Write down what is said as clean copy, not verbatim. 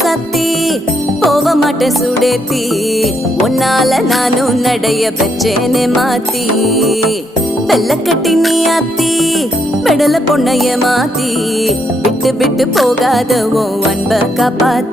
சத்தி போக மாட்டேன் சுடேத்தி உன்னால நானும் நடைய பெற்றேனே மாத்தி வெள்ள கட்டி நீ ஆத்தி பெடல பொண்ணைய மாத்தி விட்டு விட்டு போகாத உன் அன்ப காப்பாத்தி